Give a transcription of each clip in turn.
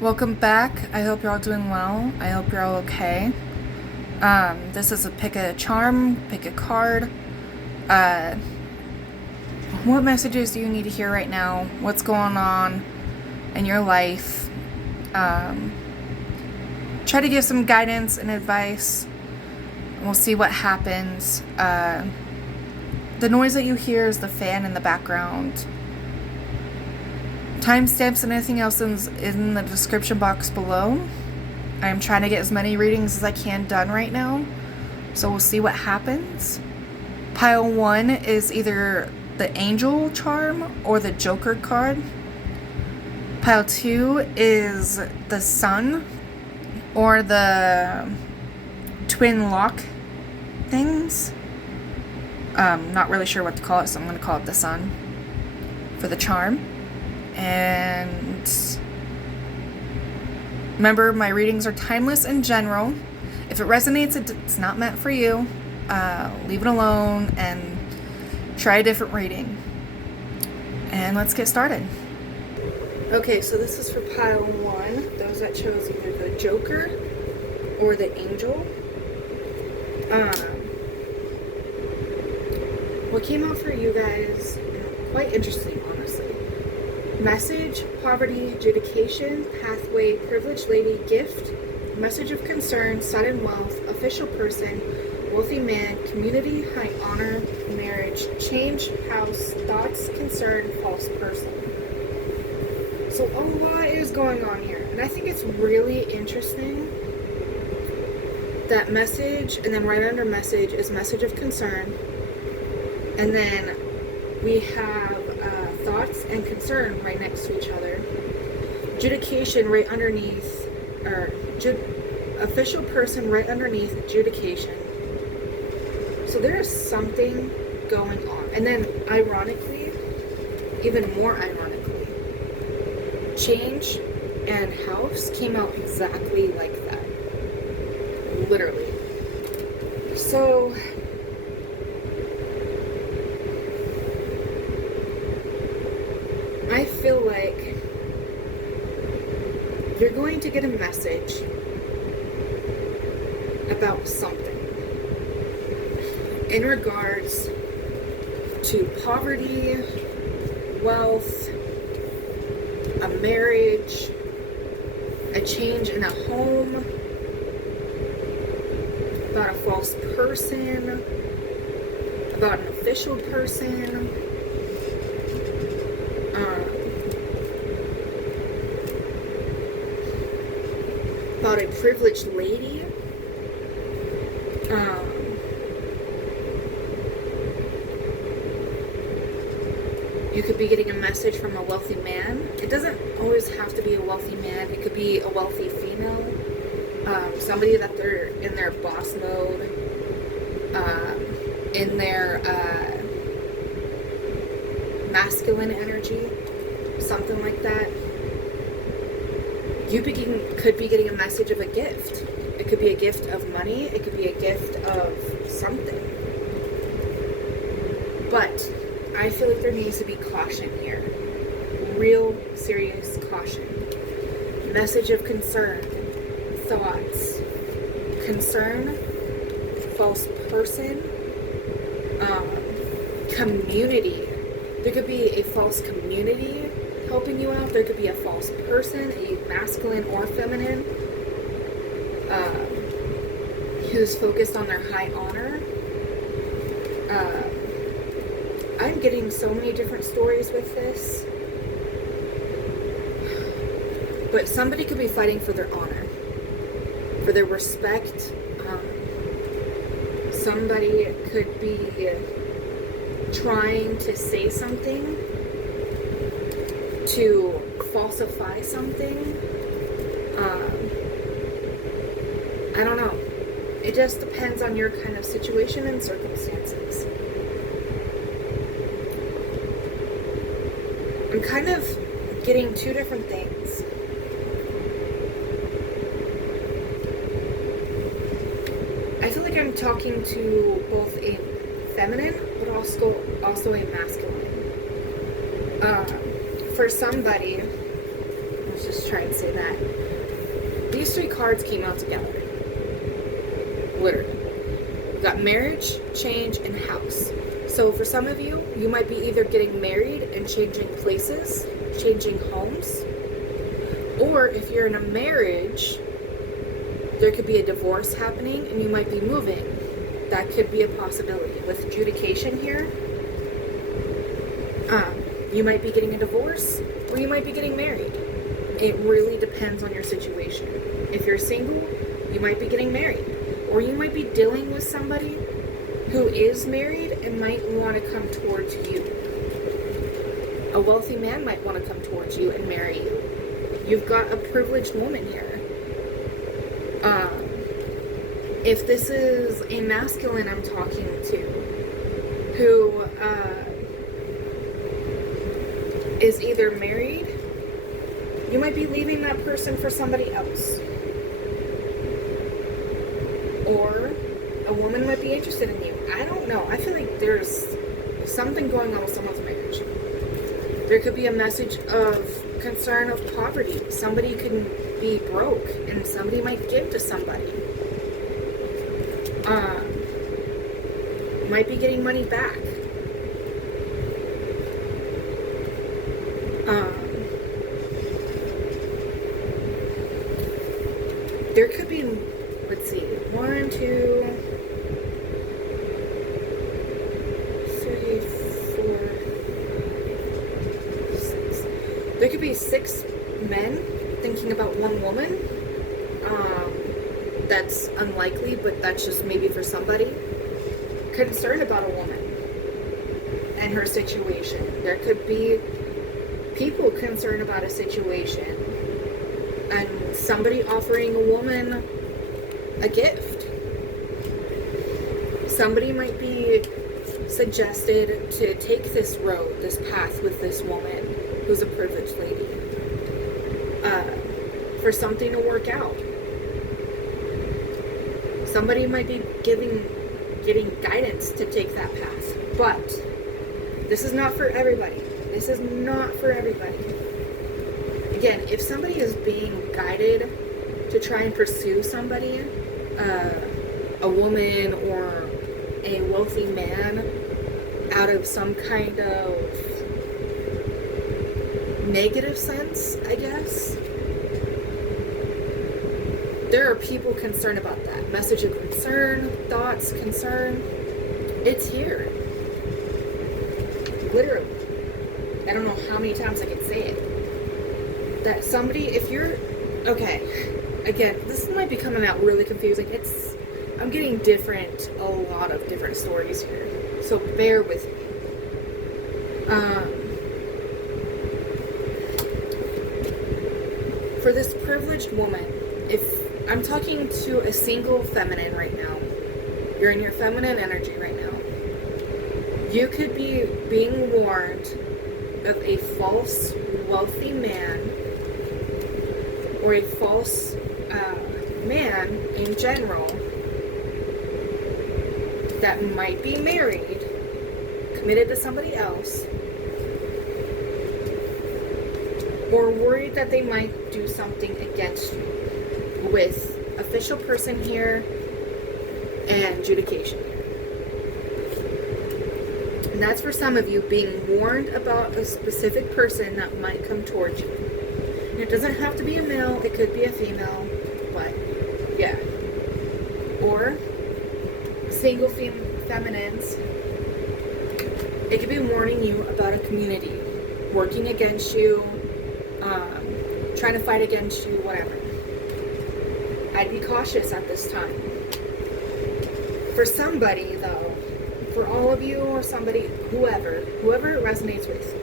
Welcome back. I hope you're all doing well. I hope you're all okay. This is a pick a charm, pick a card. What messages do you need to hear right now? What's going on in your life? Try to give some guidance and advice. And we'll see what happens. The noise that you hear is the fan in the background. Timestamps and anything else is in the description box below. I am trying to get as many readings as I can done right now, so we'll see what happens. Pile 1 is either the angel charm or the joker card. Pile 2 is the sun or the twin lock things. Not really sure what to call it, so I'm going to call it the sun for the charm. And remember, my readings are timeless in general. If it resonates, it's not meant for you. Leave it alone and try a different reading. And let's get started. Okay, so this is for pile 1. Those that chose either the joker or the angel. What came out for you guys, quite interesting, honestly. Message, poverty, adjudication, pathway, privileged lady, gift, message of concern, sudden wealth, official person, wealthy man, community, high honor, marriage, change, house, thoughts, concern, false person. So a lot is going on here, and I think it's really interesting that message, and then right under message is message of concern, and then we have thoughts and concern right next to each other. Adjudication right underneath, or official person right underneath adjudication. So there is something going on. And then ironically, even more ironically, change and house came out exactly like that. Literally. So I feel like you're going to get a message about something in regards to poverty, wealth, a marriage, a change in a home, about a false person, about an official person. About a privileged lady. You could be getting a message from a wealthy man. It doesn't always have to be a wealthy man. It could be a wealthy female. Somebody that they're in their boss mode. In their masculine energy. Something like that. You could be getting a message of a gift. It could be a gift of money. It could be a gift of something. But I feel like there needs to be caution here. Real serious caution. Message of concern. Thoughts. Concern. False person. Community. There could be a false community helping you out. There could be a false person, a masculine or feminine, who's focused on their high honor. I'm getting so many different stories with this, but somebody could be fighting for their honor, for their respect. Somebody could be trying to say something, to falsify something. I don't know. It just depends on your kind of situation and circumstances. I'm kind of getting two different things. I feel like I'm talking to both a feminine but also a masculine. For somebody, let's just try and say that. These three cards came out together. Literally. We've got marriage, change, and house. So for some of you, you might be either getting married and changing places, changing homes, or if you're in a marriage, there could be a divorce happening and you might be moving. That could be a possibility. With adjudication here, you might be getting a divorce or you might be getting married. It really depends on your situation. If you're single, you might be getting married, or you might be dealing with somebody who is married and might want to come towards you. A wealthy man might want to come towards you and marry you. You've got a privileged woman here. If this is a masculine I'm talking to, who is either married, you might be leaving that person for somebody else. Or a woman might be interested in you. I don't know. I feel like there's something going on with someone's marriage. There could be a message of concern of poverty. Somebody could be broke and somebody might give to somebody. Might be getting money back. There could be, let's see, 1, 2, 3, 4, 6. There could be 6 men thinking about one woman. That's unlikely, but that's just maybe for somebody. Concerned about a woman and her situation. There could be people concerned about a situation and somebody offering a woman a gift. Somebody might be suggested to take this road, this path with this woman who's a privileged lady, for something to work out. Somebody might be getting guidance to take that path, but this is not for everybody. This is not for everybody. Again, if somebody is being guided to try and pursue somebody, a woman or a wealthy man, out of some kind of negative sense, I guess, there are people concerned about that. Message of concern, thoughts, concern. It's here. Literally. I don't know how many times I can say it. That somebody, if you're, okay, again, this might be coming out really confusing. I'm getting a lot of different stories here. So bear with me. For this privileged woman, if I'm talking to a single feminine right now, you're in your feminine energy right now, you could be being warned of a false wealthy man or a false man in general that might be married, committed to somebody else, or worried that they might do something against you, with official person here and adjudication here. And that's for some of you being warned about a specific person that might come towards you. And it doesn't have to be a male, it could be a female, but yeah. Or single feminines, it could be warning you about a community working against you, trying to fight against you, whatever. I'd be cautious at this time. For somebody, though, for all of you or somebody, whoever it resonates with,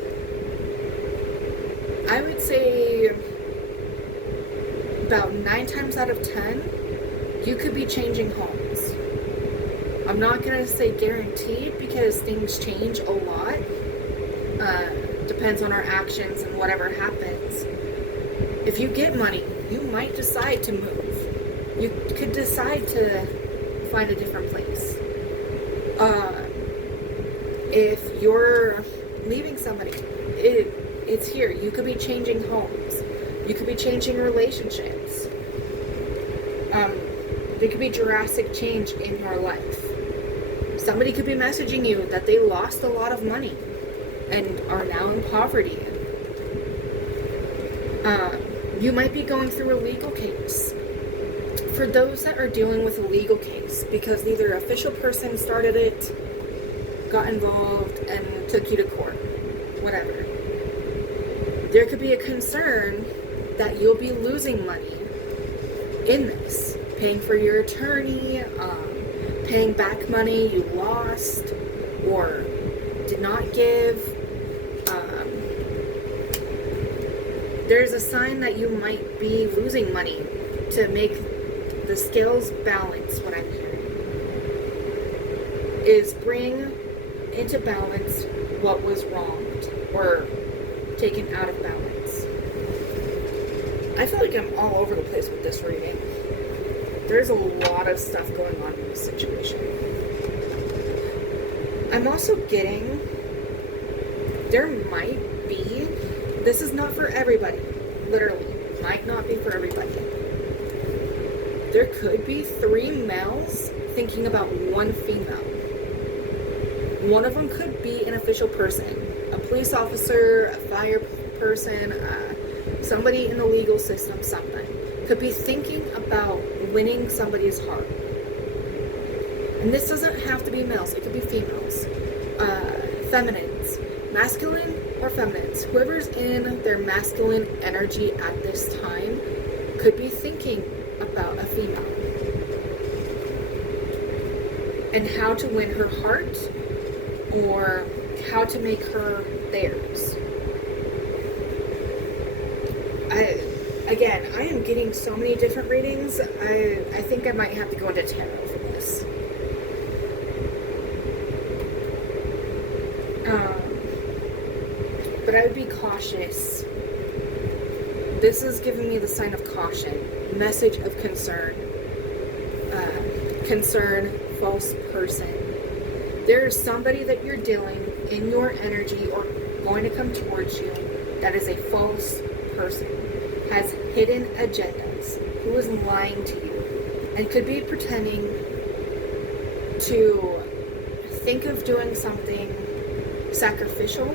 I would say about 9 times out of 10, you could be changing homes. I'm not going to say guaranteed because things change a lot. Depends on our actions and whatever happens. If you get money, you might decide to move. You could decide to find a different place. If you're leaving somebody, it's here. You could be changing homes. You could be changing relationships. There could be drastic change in your life. Somebody could be messaging you that they lost a lot of money and are now in poverty. You might be going through a legal case. For those that are dealing with a legal case, because either an official person started it, got involved, and took you to court, whatever. There could be a concern that you'll be losing money in this. Paying for your attorney, paying back money you lost or did not give. There's a sign that you might be losing money to make the scales balance. What I'm hearing is bring into balance what was wronged or taken out of balance. I feel like I'm all over the place with this reading. There's a lot of stuff going on in this situation. I'm also getting, there might be, this is not for everybody, literally, might not be for everybody. There could be 3 males thinking about 1 female. One of them could be an official person, a police officer, a fire person, somebody in the legal system, something. Could be thinking about winning somebody's heart. And this doesn't have to be males, it could be females. Feminines. Masculine or feminines. Whoever's in their masculine energy at this time could be thinking about a female. And how to win her heart or how to make her theirs. Again, I am getting so many different readings. I think I might have to go into tarot for this. But I would be cautious. This is giving me the sign of caution. Message of concern. Concern, false person. There is somebody that you're dealing in your energy or going to come towards you that is a false person. Has hidden agendas, who is lying to you, and could be pretending to think of doing something sacrificial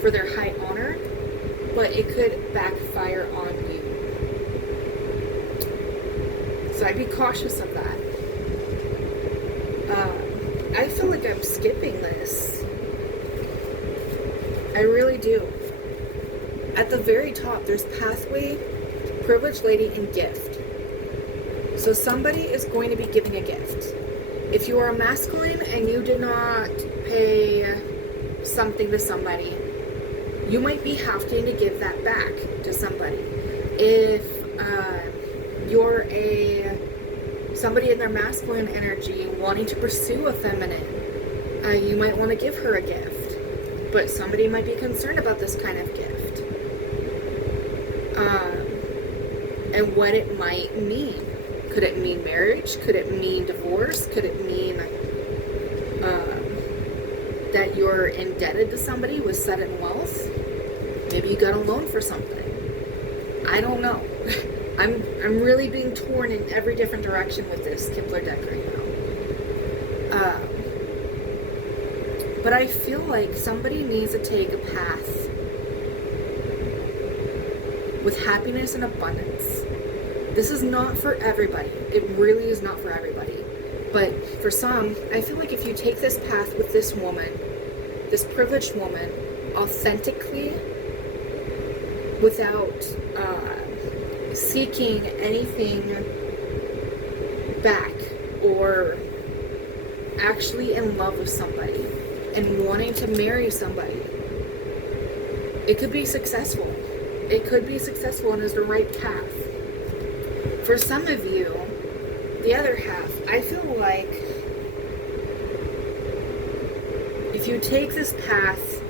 for their high honor, but it could backfire on you. So I'd be cautious of that. I feel like I'm skipping this. I really do. At the very top, there's pathway, privileged lady, and gift. So somebody is going to be giving a gift. If you are a masculine and you did not pay something to somebody, you might be having to give that back to somebody. If you're somebody in their masculine energy wanting to pursue a feminine, you might want to give her a gift. But somebody might be concerned about this kind of gift. And what it might mean. Could it mean marriage? Could it mean divorce? Could it mean that you're indebted to somebody with sudden wealth? Maybe you got a loan for something. I don't know. I'm really being torn in every different direction with this Kipler deck right now. But I feel like somebody needs to take a path with happiness and abundance. This is not for everybody. It really is not for everybody. But for some, I feel like if you take this path with this woman, this privileged woman, authentically, without seeking anything back or actually in love with somebody and wanting to marry somebody, it could be successful. It could be successful and is the right path. For some of you, the other half, I feel like if you take this path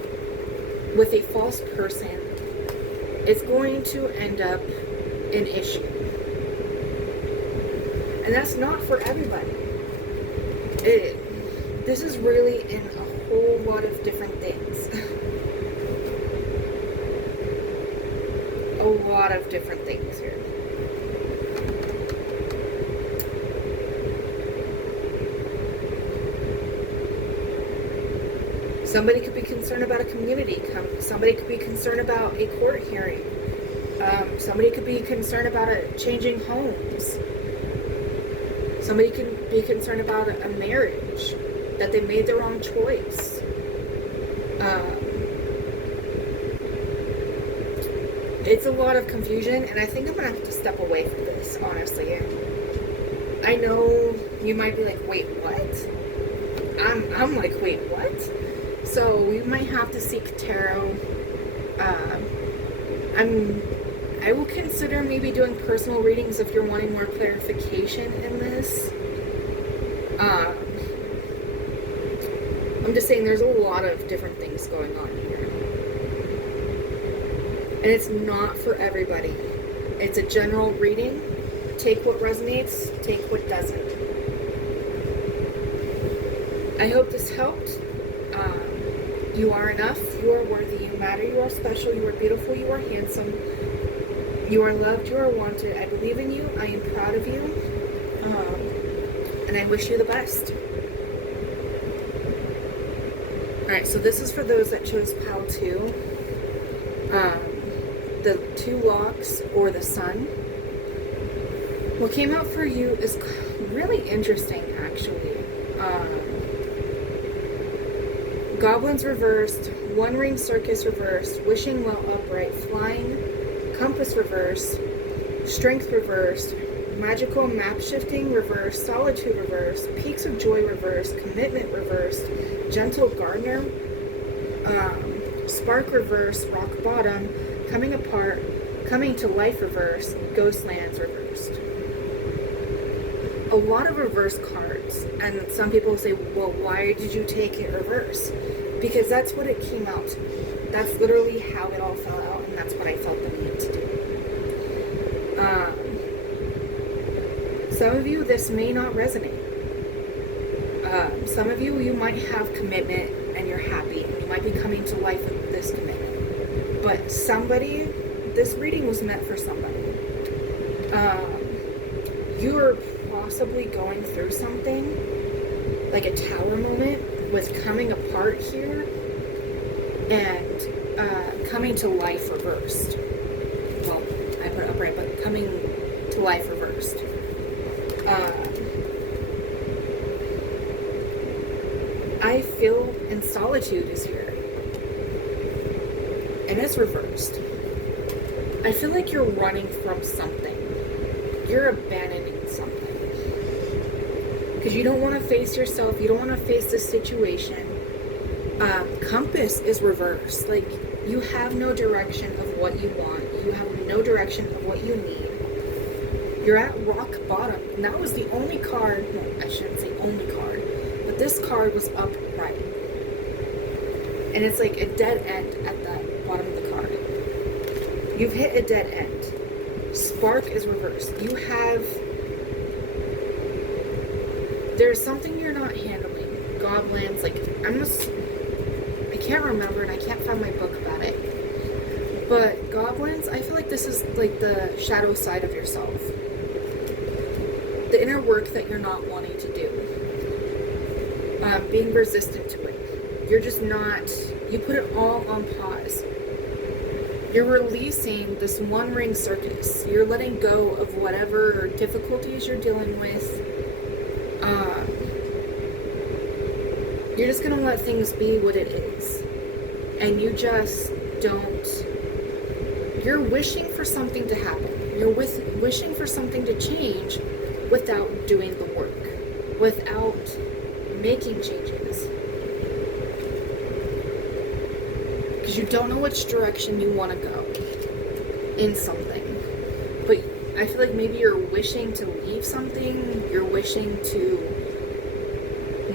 with a false person, it's going to end up an issue. And that's not for everybody. This is really in a whole lot of different things. A lot of different things here. Somebody could be concerned about a community. Somebody could be concerned about a court hearing. Somebody could be concerned about changing homes. Somebody could be concerned about a marriage, that they made the wrong choice. It's a lot of confusion, and I think I'm going to have to step away from this, honestly. I know you might be like, wait, what? I'm like, wait, what? So we might have to seek tarot. I will consider maybe doing personal readings if you're wanting more clarification in this. I'm just saying there's a lot of different things going on here. And it's not for everybody. It's a general reading. Take what resonates, take what doesn't. I hope this helped. You are enough. You are worthy. You matter. You are special. You are beautiful. You are handsome. You are loved. You are wanted. I believe in you. I am proud of you. And I wish you the best. Alright, so this is for those that chose Pal 2. The 2 locks or the sun. What came out for you is really interesting, actually. Goblins reversed, One Ring Circus reversed, Wishing Well upright, Flying, Compass reversed, Strength reversed, Magical Map Shifting reversed, Solitude reversed, Peaks of Joy reversed, Commitment reversed, Gentle Gardener, Spark reversed, Rock Bottom, Coming Apart, Coming to Life reversed, Ghostlands reversed. A lot of reverse cards, and some people say, well, why did you take it reverse? Because that's what it came out to. That's literally how it all fell out, and that's what I felt the need to do. Some of you, this may not resonate. Some of you, you might have commitment and you're happy. You might be coming to life with this commitment. But somebody, this reading was meant for somebody. You're possibly going through something, like a tower moment with coming apart here and coming to life reversed. Well, I put it upright, but coming to life reversed. I feel, and solitude is here. And it's reversed. I feel like you're running from something. You're abandoning something. Because you don't want to face yourself. You don't want to face this situation. Compass is reversed. Like, you have no direction of what you want. You have no direction of what you need. You're at rock bottom. And that was the only card. No, I shouldn't say only card. But this card was upright. And it's like a dead end at the bottom of the card. You've hit a dead end. Spark is reversed. You have... There's something you're not handling. Goblins, like, I can't remember and I can't find my book about it. But goblins, I feel like this is like the shadow side of yourself. The inner work that you're not wanting to do. Being resistant to it. You're just not, you put it all on pause. You're releasing this one ring circus. You're letting go of whatever difficulties you're dealing with. You're just going to let things be what it is. And you just don't... You're wishing for something to happen. You're wishing for something to change without doing the work. Without making changes. Because you don't know which direction you want to go in something. But I feel like maybe you're wishing to leave something. You're wishing to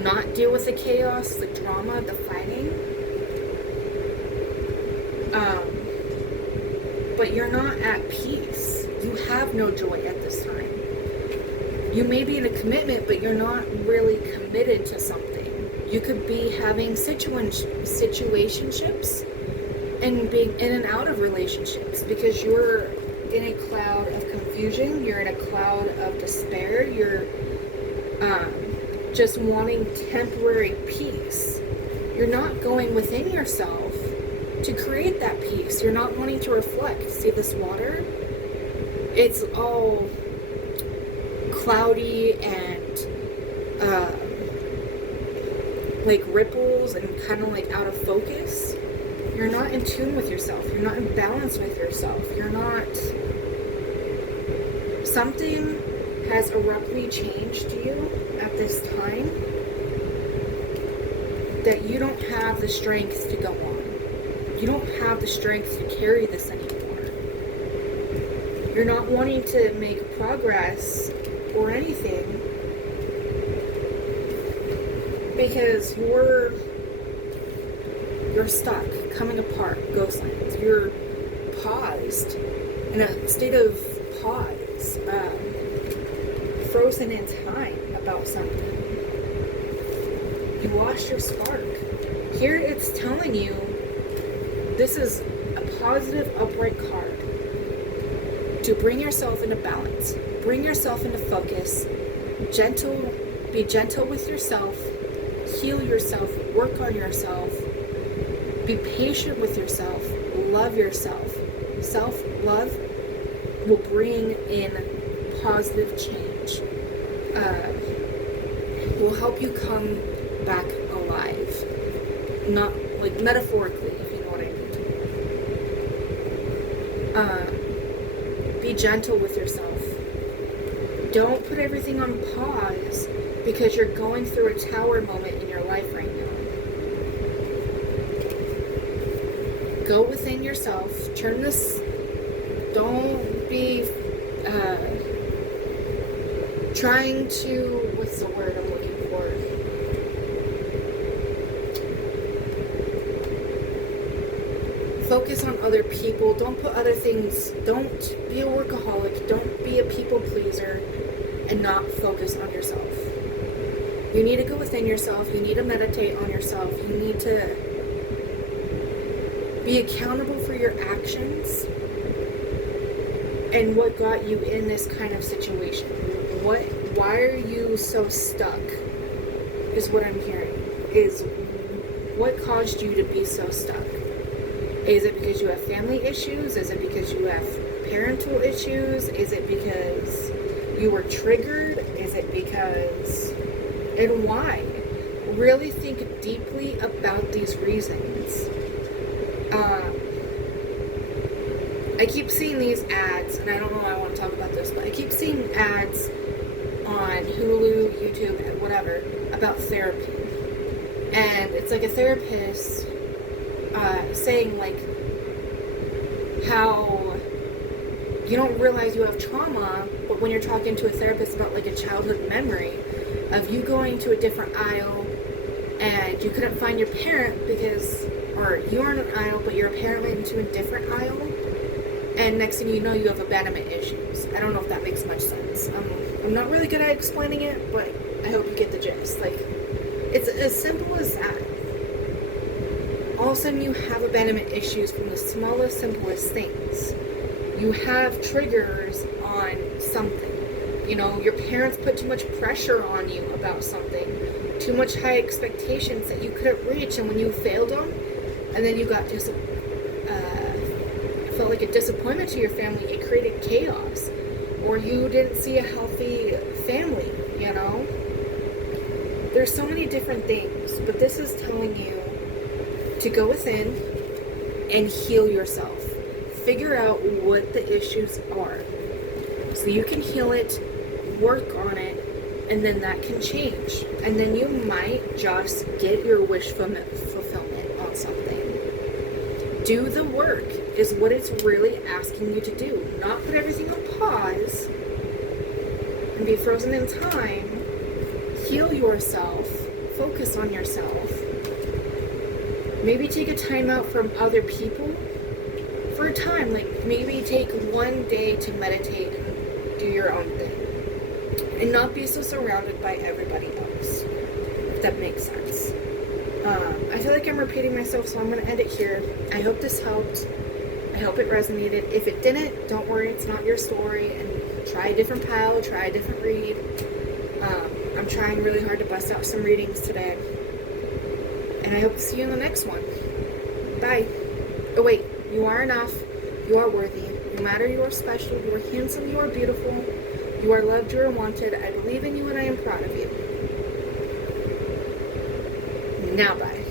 not deal with the chaos, the drama, the fighting. But you're not at peace. You have no joy at this time. You may be in a commitment, but you're not really committed to something. You could be having situationships and being in and out of relationships because you're in a cloud of confusion. You're in a cloud of despair. You're just wanting temporary peace. You're not going within yourself to create that peace. You're not wanting to reflect. See this water? It's all cloudy and like ripples and kind of like out of focus. You're not in tune with yourself. You're not in balance with yourself. You're not... Something has abruptly changed you at this time that you don't have the strength to go on. You don't have the strength to carry this anymore. You're not wanting to make progress or anything because you're stuck, coming apart, ghost lines. You're paused, in a state of pause, frozen in time about something. You lost your spark. Here it's telling you this is a positive, upright card to bring yourself into balance, bring yourself into focus, be gentle with yourself, heal yourself, work on yourself, be patient with yourself, love yourself. Self-love will bring in positive change. Will help you come back alive. Not like metaphorically, if you know what I mean. Be gentle with yourself. Don't put everything on pause because you're going through a tower moment in your life right now. Go within yourself. Turn this. Don't be trying to. What's the word I'm looking for? Focus on other people. Don't put other things. Don't be a workaholic. Don't be a people pleaser and not focus on yourself. You need to go within yourself. You need to meditate on yourself. You need to be accountable for your actions and what got you in this kind of situation. Why are you so stuck is what I'm hearing. Is what caused you to be so stuck? Is it because you have family issues? Is it because you have parental issues? Is it because you were triggered? Is it because... And why? Really think deeply about these reasons. I keep seeing these ads, and I don't know why I want to talk about this, but I keep seeing ads on Hulu, YouTube, and whatever about therapy. And it's like a therapist saying like how you don't realize you have trauma, but when you're talking to a therapist about like a childhood memory of you going to a different aisle and you couldn't find your parent because, or you're in an aisle but your parent went into a different aisle, and next thing you know you have abandonment issues. I don't know if that makes much sense. I'm not really good at explaining it, but I hope you get the gist. Like, it's as simple as that. All of a sudden you have abandonment issues from the smallest, simplest things. You have triggers on something. You know, your parents put too much pressure on you about something. Too much high expectations that you couldn't reach, and when you failed them, and then you got felt like a disappointment to your family, it created chaos. Or you didn't see a healthy family, you know? There's so many different things, but this is telling you to go within and heal yourself. Figure out what the issues are so you can heal it, work on it, and then that can change. And then you might just get your wish fulfillment on something. Do the work is what it's really asking you to do. Not put everything on pause and be frozen in time. Heal yourself. Focus on yourself. Maybe take a time out from other people for a time. Like, maybe take one day to meditate and do your own thing. And not be so surrounded by everybody else. If that makes sense. I feel like I'm repeating myself, so I'm going to end it here. I hope this helped. I hope it resonated. If it didn't, don't worry, it's not your story, and try a different pile, try a different read. I'm trying really hard to bust out some readings today, and I hope to see you in the next one. Bye. Oh wait, you are enough, you are worthy, you matter, you are special, you are handsome, you are beautiful, you are loved, you are wanted. I believe in you and I am proud of you. Now bye.